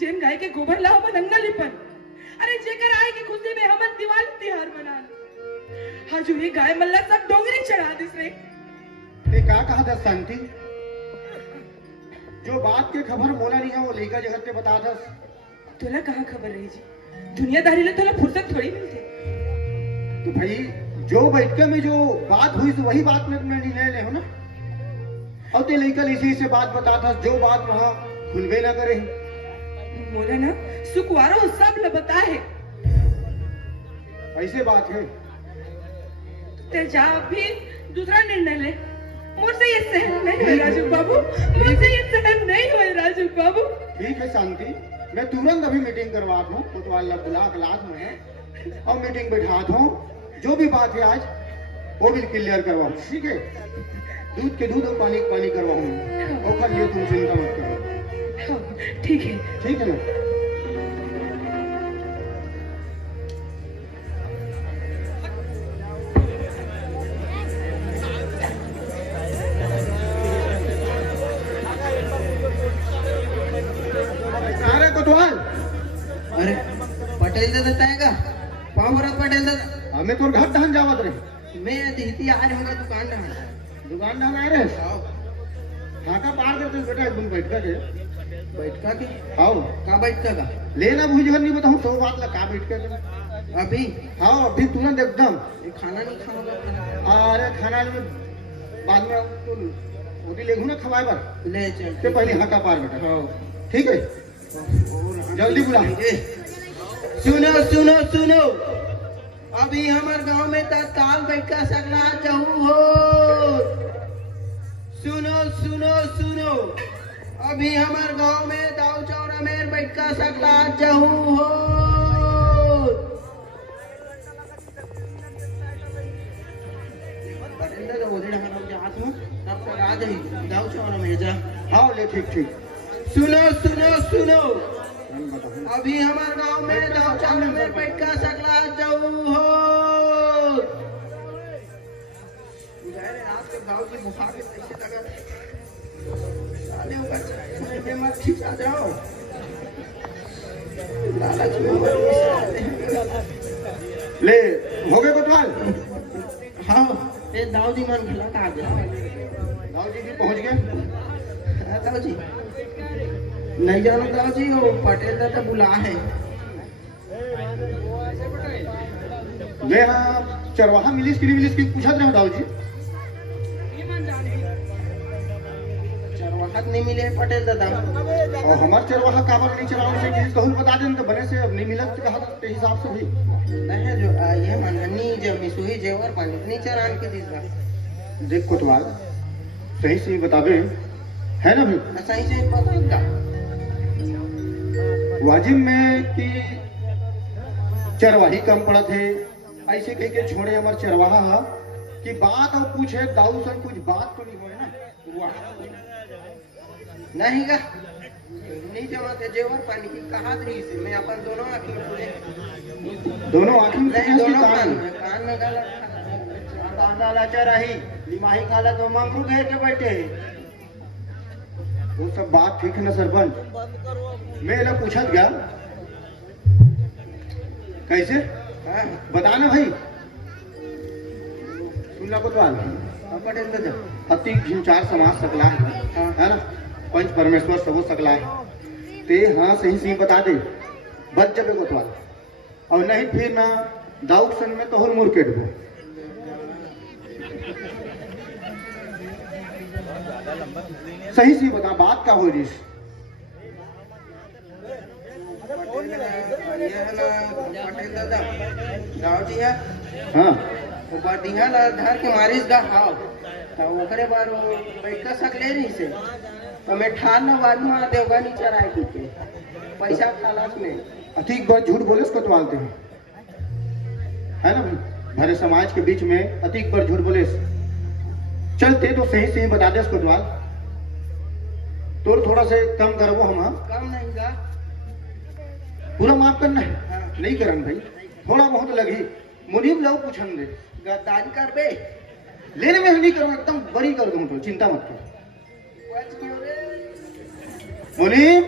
जेन गाय के गोबर ला हमन अंगना लिपन, अरे जेकर आए की खुशी में हमन दिवाली तिहार मनान। हाजू ये गाय मल्ला सब डोंगरी चढ़ा दिस रे। ते का कहा दस शांति, जो बात के खबर मोला नहीं है वो लेकर जगत के बता दस। तोला कहाँ खबर रही जी, दुनियादारी ले तोला फुर्सत थोड़ी मिलती। तो भाई जो बैठके में जो बात हुई तो वही बात में निर्णय ले हो ना। और ते लेकर इसी से बात बता था जो बात वहाँ खुलबे ना करे। मोला ना सुखवारो सब ल बता है। ऐसे बात है ते जा भी दूसरा निर्णय ले। मुझसे ये सहन नहीं हुए राजू बाबू, मुझसे ये सहन नहीं हुए राजू बाबू। ठीक है शांति, मैं तुरंत अभी मीटिंग करवाता हूँ कोतवाल बुला क्लास में और मीटिंग बैठाता हूँ। जो भी बात है आज वो भी क्लियर करवाऊँ, ठीक है। दूध के दूध और पानी के पानी करवाऊँ और खा लिए, तुम चिंता मत करो। ठीक है, ठीक है ना। अरे पटेल दादा ताएगा पाँव भरत पटेल दादा। हमें तो घर दहन जावत रहे। मैं देहती आ रही हूँ दुकान दहन। दुकान दहन आ रहे। हाँ का पार करते बेटा एकदम बैठका के। बैठका के? हाँ का बैठका का? लेना भूजर नहीं बताऊँ तो बात ला का बैठका के। अभी? हाँ अभी तुरंत एकदम। खाना नहीं खाऊंगा। अरे खाना में बाद में तो रोटी ले ना खवाए बार ले चल के पहले हाँ का पार बेटा। हाँ ठीक है, जल्दी बुला। सुनो सुनो सुनो, अभी हमारे गांव में तत्काल बैठका सकला चाहू हो। सुनो सुनो सुनो, अभी हमारे गांव में दाऊ चौरा में बैठका सकला चाहू हो। दाऊ चौरा में जा। हाँ ले ठीक ठीक। सुनो सुनो सुनो, अभी हमारे गांव में दाऊ चौरा में बैठका सकला चाहू हो। आपके गांव की बुखार कैसे लगा? मत खिंचा जाओ। ले हो गए कोतवाल? हाँ ये दाऊ जी मन खिला का दाऊ जी भी पहुंच गए। दाऊ जी नहीं जानो दाऊ जी, वो पटेल दादा बुला है। वे हाँ चरवाहा मिलिस की पूछत रहे दाऊ जी। चरवाहा नहीं मिले पटेल दादा। और हमारे चरवाहा काबर नहीं चलाओ से किसी कहूँ बता दें तो बने से अब नहीं मिला तो कहा के हिसाब से भी नहीं जो ये मनहनी जो मिसुही जेवर पानी नहीं चरान के दिस बा। देख कोतवाल सही से बतावे है ना भाई? सही से पता वाजिब में कि चरवाही कम पड़त है ऐसे कह के छोड़े हमारे चरवाहा कि बात और पूछे दाऊ सर कुछ बात तो नहीं हो ना। नहीं का नहीं जमा थे जेवर पानी की कहा रही से मैं अपन दोनों आंखें खोले। दोनों आंखें नहीं दोनों कान में गला डाला चराही लिमाही खाला तो मंगरू घेर के बैठे। वो सब बात ठीक है ना सरपंच? मैं इला पूछत गया कैसे बताना भाई। सुन ला कोतवाल, पटेल दादा अति चार समाज सकला है ना, पंच परमेश्वर सबो सकला है। ते हाँ सही सही बता दे बच जबे कोतवाल, और नहीं फिर ना दाऊद सन में तो होल मुर्केट दो। सही सही बता बात का हो रही। पटेल दादा गाँव जी है हाँ ऊपर दिहा ला धर के मारिस गा हाव तो ओकरे बार वो बैठका सकले नहीं से तो मैं ठान ना बाद में देवगा नहीं चराए के पैसा खालास में अधिक बार झूठ बोले उसको तो मानते हैं है ना भाई? हमारे समाज के बीच में अधिक बार झूठ बोले चलते तो सही सही बता दे उसको द्वाल तो थोड़ा से कम करो हम। कम नहीं गा पूरा माफ करना है हाँ। नहीं करन भाई, थोड़ा बहुत लगी मुनीम लोग पूछन दे गद्दारी कर बे लेने में नहीं करूँ एकदम बड़ी कर दूँ तो चिंता मत कर। मुनीम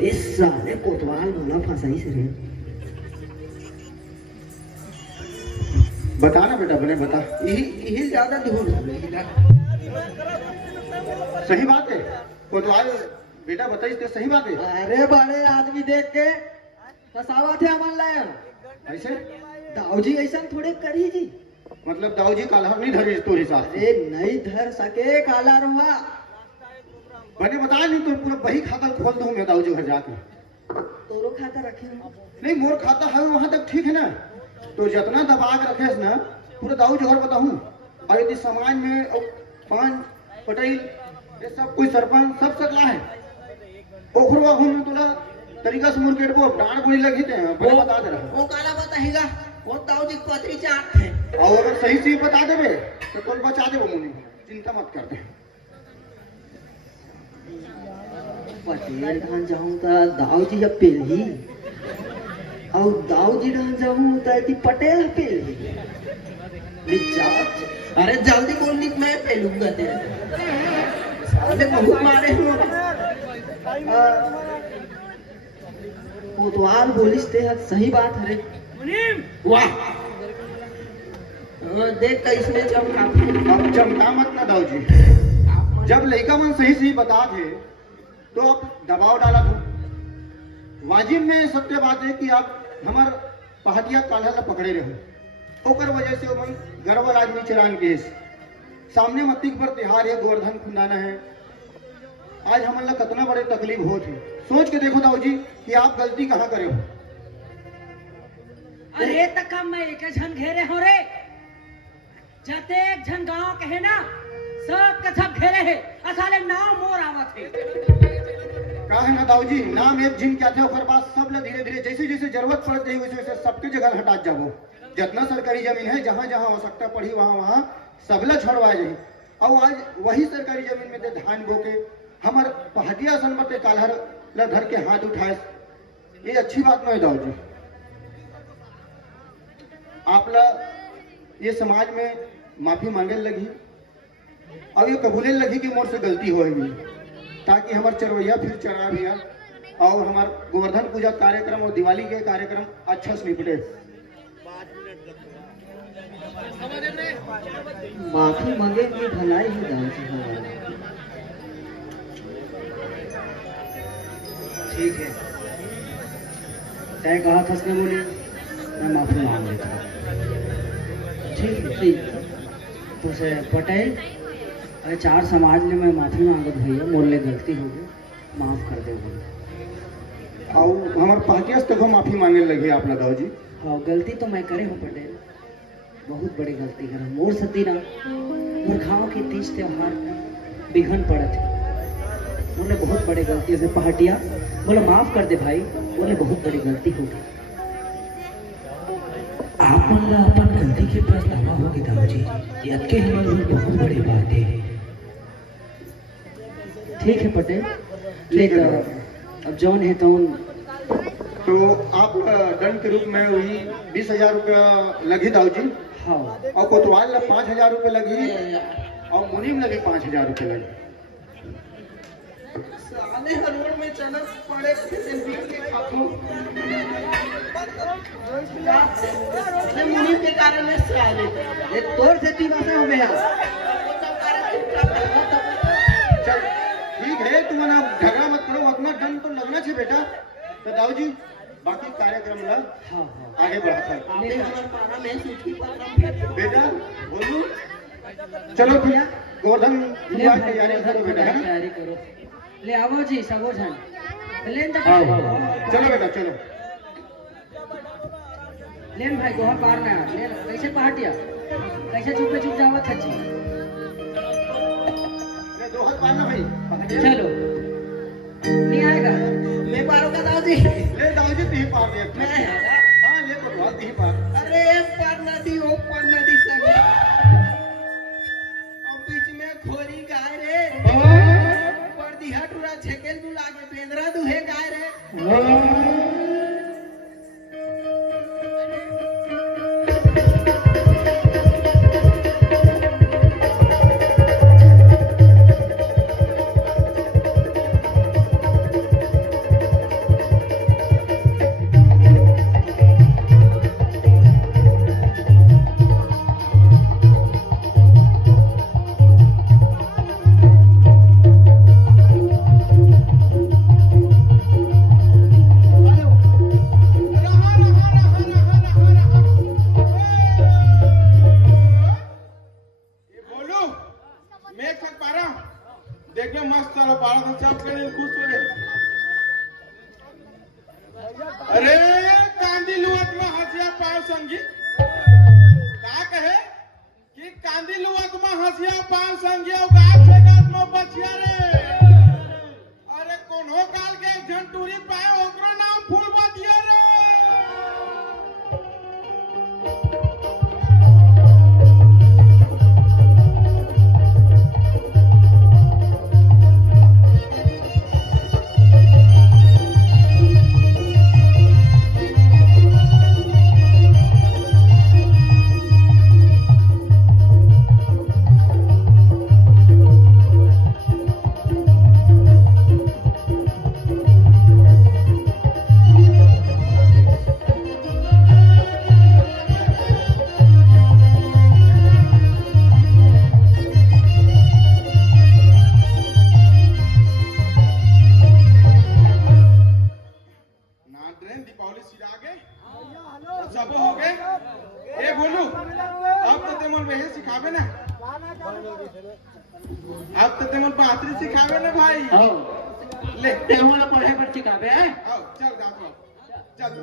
इस साले कोतवाल भला फंसाई से रे। बता ना बेटा, बने बता। यही ज्यादा ढूंढ सही बात है कोतवाल बेटा, बताइए तो सही बात है। अरे बड़े आदमी देख के फसावा थे अमन लायन ऐसे दाऊजी ऐसा थोड़े करी जी। मतलब दाऊजी काला नहीं धरी तोरी साथ। अरे नहीं धर सके काला रुआ। बने बता, नहीं तो पूरा बही खाता खोल दूं मैं दाऊजी घर जाके। तोरो खाता रखे हो? नहीं मोर खाता है वहां तक ठीक है ना, तो जितना दबा के रखे ना पूरा दाऊजी घर बताऊं। और यदि समाज में पान पटेल ये सब कोई सरपंच सब सकला है ओखरवा हूं तोला तरीका से मुर्केट को डांड गोली लगी थे बने बता दे रहा। वो काला बताएगा वो दाऊजी पत्री चाट है। और अगर सही सही बता देवे तो तुम बचा देबो मुनि, चिंता मत कर दे। पटेल ढान जाऊं तो दाऊजी अब पेली और दाऊजी ढान जाऊं तो पटेल पेली। अरे जल्दी बोलनी मैं पेलूंगा तेरे साले बहुत मारे हो। कोतवाल बोलिस ते सही बात है रे। मुनीम वाह देख कैसने चमका। अब चमका मत ना दाऊजी, जब लड़का मन सही सही बता थे तो अब दबाव डाला था। वाजिब में सत्य बात है कि आप हमार पहाड़िया काल्हा ला पकड़े रहे ओकर वजह से मन गरवल आदमी चरान केस सामने मत्तिक पर तिहार है, गोवर्धन खुंदाना है। आज हमन ला कितना बड़े तकलीफ हो थी। सोच के देखो दाऊजी कि आप गलती कहाँ करे हो। अरे तक मैं एक झन घेरे हो रे, जते एक झन गांव कहे ना सब के सब घेरे है, असाले नाम मोर आवत है। का है ना दाऊजी, नाम एक जिन क्या थे ओकर बाद सब ला धीरे धीरे जैसे जैसे जरूरत पड़ती है वैसे वैसे सबके जगह हटा जाबो। जितना सरकारी जमीन है जहाँ जहाँ आवश्यकता पड़ी वहाँ वहाँ सबला छोड़वा जाए। और आज वही सरकारी जमीन में धान बोके हमार पहाड़िया सनबते काल्हर ला धर के हाथ उठाए, ये अच्छी बात नहीं दाऊजी। आप ला ये समाज में माफी मांगे लगी और ये कबूले लगी कि मोर से गलती होगी, ताकि हमार चरवैया फिर चरा भैया और हमार गोवर्धन पूजा कार्यक्रम और दिवाली के कार्यक्रम अच्छा से निपटे। माफी मांगे की भलाई ही दाऊजी। ठीक है तय कहा था उसने, बोली मैं माफी मांग लेता हूँ। ठीक है ठीक तो से पटेल अरे चार समाज ले मैं माफी मांगत भैया, मोर ले गलती हो गई, माफ कर दे बोले। और हमार पहाड़िया तक माफी मांगे लगी आप दाऊ जी। हाँ गलती तो मैं करे हूँ पटेल, बहुत बड़ी गलती करा। मोर सती ना मोर खाओ के तीज त्योहार बिघन पड़त है, बोले बहुत बड़ी गलती से पहाटिया बोले माफ कर दे भाई, बोले बहुत बड़ी गलती हो गई। आप अपन गलती के पछतावा होगी दाऊजी, यद के हमारे बहुत बड़ी बात है। ठीक है पटेल, लेकर अब जौन है तो आप दंड के रूप में वही 20,000 रुपया लगी दाऊ जी। हाँ और कोतवाल ला 5,000 रुपये लगी और मुनीम लगी 5,000 रुपये लगी। साले हरोड़ में चना पड़े से बीच के खाऊं ने मुनीम के कारण ने साले ये तोर से ती भाषा हो गया। चल ठीक है, तुम ना झगड़ा मत करो, अपना दंड तो लगना चाहिए बेटा। तो दाऊ जी बाकी कार्यक्रम ला आगे बढ़ाता बेटा, बोलू चलो भैया गोवर्धन पूजा की तैयारी करो बेटा, है ना? तैयारी करो, ले आवो जी सबो जन लेन तक चलो बेटा चलो। लेन भाई गोहा पार ना लेन कैसे पहाटिया कैसे चुप चुप जावत है जी। ले दो हाथ मारना भाई, चलो नहीं आएगा मैं पारूंगा दाऊ जी। ले दाऊ जी ती पार दे मैं हां ले तो बहुत ती पार। अरे पर नदी ओ पर नदी संग और बीच में खोरी गाय रे पर दिहा टूरा छेकेल दू लागे बेंद्रा दुहे गाय रे। हसिया पांच संगिया गाछ से गाछ में बचिया रे अरे कोनो काल के एक जन टूरी पाए ओकरो नाम फूल बदिया रे दीपावली सिरा के सब हो गए ए बोलू अब तो तेमन वही सिखावे ना अब तो तेमन बातरी सिखावे ना भाई ले तेमन पढ़े पर सिखावे आओ चल जाओ चल